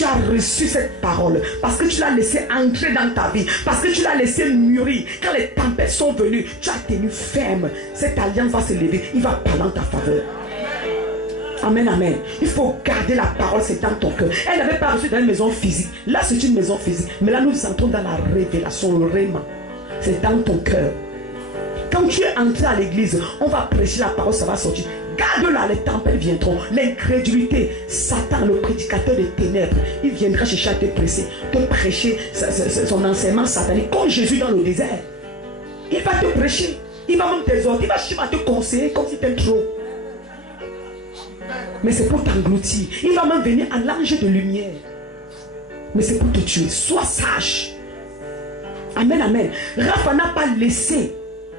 tu as reçu cette parole, parce que tu l'as laissé entrer dans ta vie, parce que tu l'as laissé mûrir. Quand les tempêtes sont venues, tu as tenu ferme. Cette alliance va se lever, il va parler en ta faveur. Amen, amen. Il faut garder la parole, c'est dans ton cœur. Elle n'avait pas reçu dans une maison physique. Là, c'est une maison physique. Mais là, nous entrons dans la révélation, le réma. C'est dans ton cœur. Quand tu es entré à l'église, on va prêcher la parole, ça va sortir. Garde-la, les tempêtes viendront. L'incrédulité, Satan, le prédicateur des ténèbres, il viendra chercher à te presser, te prêcher son enseignement satanique, comme Jésus dans le désert. Il va te prêcher, il va même t'exhorter, il va te conseiller comme si tu es trop. Mais c'est pour t'engloutir. Il va même venir à l'ange de lumière. Mais c'est pour te tuer. Sois sage. Amen, amen. Rapha n'a pas laissé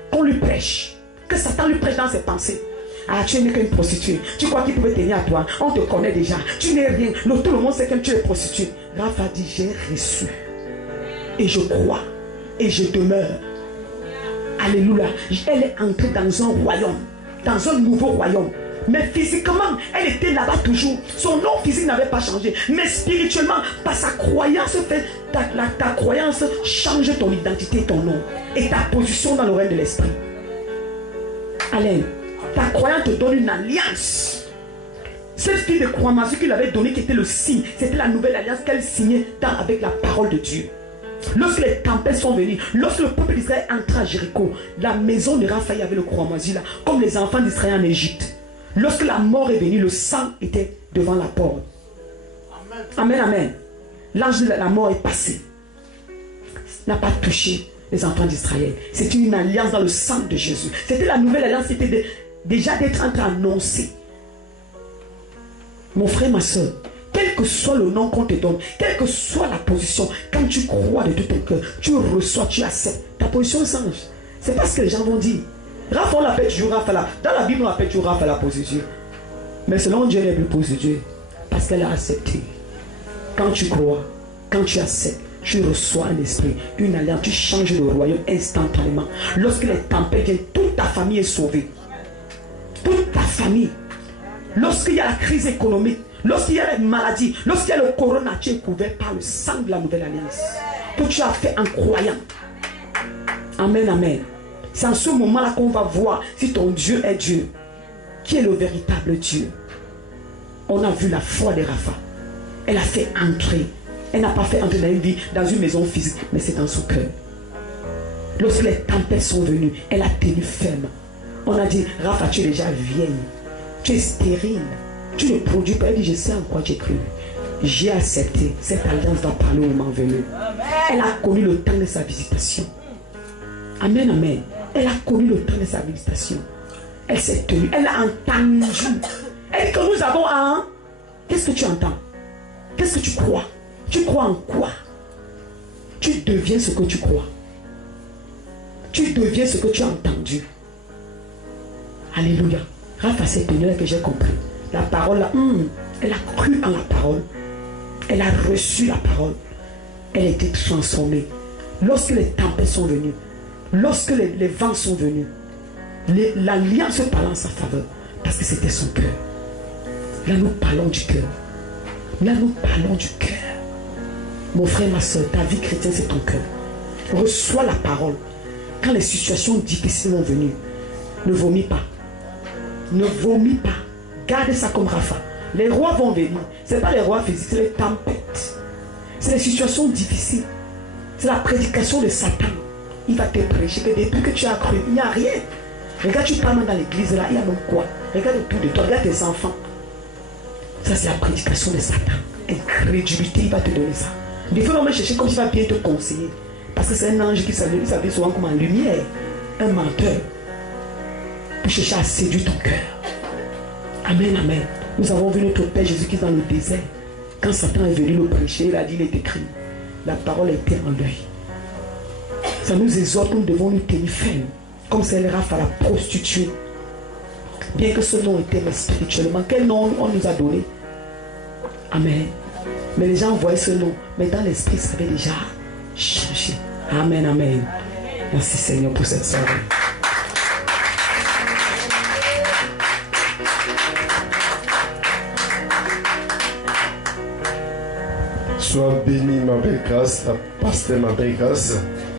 qu'on lui prêche, que Satan lui prêche dans ses pensées. Ah, tu n'es qu'une prostituée. Tu crois qu'il pouvait tenir à toi? On te connaît déjà. Tu n'es rien. Tout le monde sait que tu es prostituée. Rapha dit, j'ai reçu. Et je crois. Et je demeure. Alléluia. Elle est entrée dans un royaume. Dans un nouveau royaume. Mais physiquement, elle était là-bas toujours. Son nom physique n'avait pas changé. Mais spirituellement, par sa croyance, ta croyance change ton identité, ton nom. Et ta position dans le règne de l'esprit. Alain, ta croyance te donne une alliance. Cette fille de Kouamazu qu'il avait donné, qui était le signe, c'était la nouvelle alliance qu'elle signait avec la parole de Dieu. Lorsque les tempêtes sont venues, lorsque le peuple d'Israël entra à Jéricho, la maison de Raphaël avait le Kouamazu là, comme les enfants d'Israël en Égypte. Lorsque la mort est venue, le sang était devant la porte. Amen, amen. L'ange de la mort est passé. N'a pas touché les enfants d'Israël. C'était une alliance dans le sang de Jésus. C'était la nouvelle alliance qui était déjà d'être en train d'annoncer. Mon frère, ma soeur, quel que soit le nom qu'on te donne, quelle que soit la position, quand tu crois de tout ton cœur, tu reçois, tu acceptes, ta position change. C'est pas ce que les gens vont dire. Rapha, on l'appelle toujours Rapha là. Dans la Bible, on l'appelle toujours Rapha là pour Dieu. Mais selon Dieu, elle est plus pour Dieu. Parce qu'elle a accepté. Quand tu crois, quand tu acceptes, tu reçois un esprit, une alliance, tu changes le royaume instantanément. Lorsque les tempêtes viennent, toute ta famille est sauvée. Toute ta famille. Lorsqu'il y a la crise économique, lorsqu'il y a les maladies, lorsqu'il y a le corona, tu es couvert par le sang de la nouvelle alliance. Que tu as fait en croyant. Amen, amen. C'est en ce moment-là qu'on va voir si ton Dieu est Dieu. Qui est le véritable Dieu? On a vu la foi de Rapha. Elle a fait entrer. Elle n'a pas fait entrer dans une vie, dans une maison physique, mais c'est dans son cœur. Lorsque les tempêtes sont venues, elle a tenu ferme. On a dit, Rapha, tu es déjà vieille. Tu es stérile. Tu ne produis pas. Elle dit, je sais en quoi j'ai cru. J'ai accepté. Cette alliance va parler au moment venu. Elle a connu le temps de sa visitation. Amen, amen. Elle a connu le temps de sa visitation. Elle s'est tenue. Elle a entendu. Elle dit que nous avons un... Qu'est-ce que tu entends? Qu'est-ce que tu crois? Tu crois en quoi? Tu deviens ce que tu crois. Tu deviens ce que tu as entendu. Alléluia. Rapha s'est tenue là que j'ai compris. La parole là, elle a cru en la parole. Elle a reçu la parole. Elle a été transformée. Lorsque les tempêtes sont venues, lorsque les vents sont venus, l'alliance parle en sa faveur. Parce que c'était son cœur. Là nous parlons du cœur. Là nous parlons du cœur. Mon frère, ma soeur, ta vie chrétienne c'est ton cœur. Reçois la parole. Quand les situations difficiles vont venir, ne vomis pas. Ne vomis pas. Garde ça comme Rapha. Les rois vont venir. Ce n'est pas les rois physiques, c'est les tempêtes. C'est les situations difficiles. C'est la prédication de Satan. Il va te prêcher que depuis que tu as cru, il n'y a rien. Regarde, tu parles dans l'église là, il y a même quoi? Regarde autour de toi, regarde tes enfants. Ça, c'est la prédication de Satan. Incrédulité, il va te donner ça. Des fois, on va chercher comme il va bien te conseiller. Parce que c'est un ange qui s'habille souvent comme en lumière. Un menteur. Pour chercher à séduire ton cœur. Amen, amen. Nous avons vu notre Père Jésus-Christ dans le désert. Quand Satan est venu le prêcher, il a dit, il est écrit. La parole était en lui. Ça nous exhorte, nous devons nous tenir fermes. Comme c'est le Rapha, la prostituée. Bien que ce nom était, mais spirituellement, quel nom on nous a donné? Amen. Mais les gens voyaient ce nom, mais dans l'esprit, ça avait déjà changé. Amen, amen. Merci Seigneur pour cette soirée. Sois béni, ma belle grâce, la pasteur, ma belle grâce.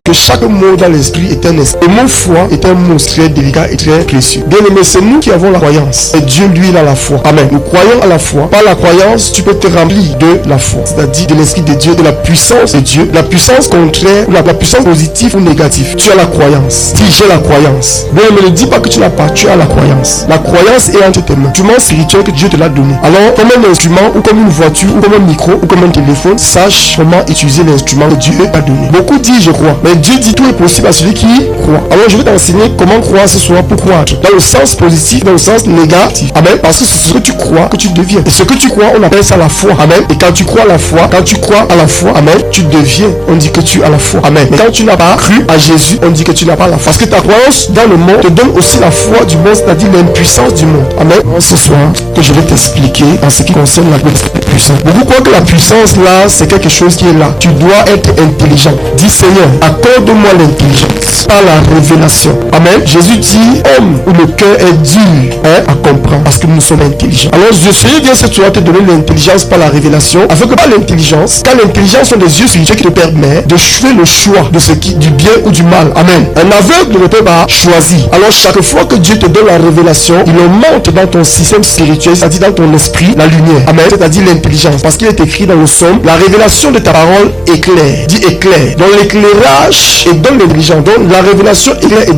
Que chaque mot dans l'esprit est un esprit. Le mot foi est un mot très délicat et très précieux. Bien aimé, c'est nous qui avons la croyance. Et Dieu, lui, il a la foi. Amen. Nous croyons à la foi. Par la croyance, tu peux te remplir de la foi. C'est-à-dire de l'esprit de Dieu, de la puissance de Dieu. La puissance contraire, ou la puissance positive ou négative. Tu as la croyance. Dis, j'ai la croyance. Bien aimé, ne dis pas que tu n'as pas. Tu as la croyance. La croyance est entre tes mains. L'instrument spirituel que Dieu te l'a donné. Alors, comme un instrument, ou comme une voiture, ou comme un micro, ou comme un téléphone, sache comment utiliser l'instrument que Dieu t'a donné. Beaucoup disent, je crois. Mais Dieu dit tout est possible à celui qui croit. Alors je vais t'enseigner comment croire ce soir pour croître. Dans le sens positif, dans le sens négatif. Amen. Parce que c'est ce que tu crois que tu deviens. Et ce que tu crois, on appelle ça la foi. Amen. Et quand tu crois à la foi, quand tu crois à la foi, amen, tu deviens. On dit que tu as la foi. Amen. Mais quand tu n'as pas cru à Jésus, on dit que tu n'as pas la foi. Parce que ta croyance dans le monde te donne aussi la foi du monde, c'est-à-dire l'impuissance du monde. Amen. Ce soir, que je vais t'expliquer en ce qui concerne la puissance. Beaucoup croient que la puissance là, c'est quelque chose qui est là. Tu dois être intelligent. Dis Seigneur, accorde-moi l'intelligence par la révélation. Amen. Jésus dit, homme où le cœur est dur à comprendre parce que nous sommes intelligents. Alors je suis bien ce soir te donner l'intelligence par la révélation afin que par l'intelligence, car l'intelligence sont des yeux spirituels qui te permettent de faire le choix de ce qui du bien ou du mal. Amen. Un aveugle ne peut pas choisir. Alors chaque fois que Dieu te donne la révélation, il monte dans ton système spirituel, c'est-à-dire dans ton esprit, la lumière. Amen. C'est-à-dire l'intelligence. Parce qu'il est écrit dans le psaume, la révélation de ta parole éclaire. Dit éclaire. Donc l'éclairage et donne l'intelligence. Donc la révélation éclaire et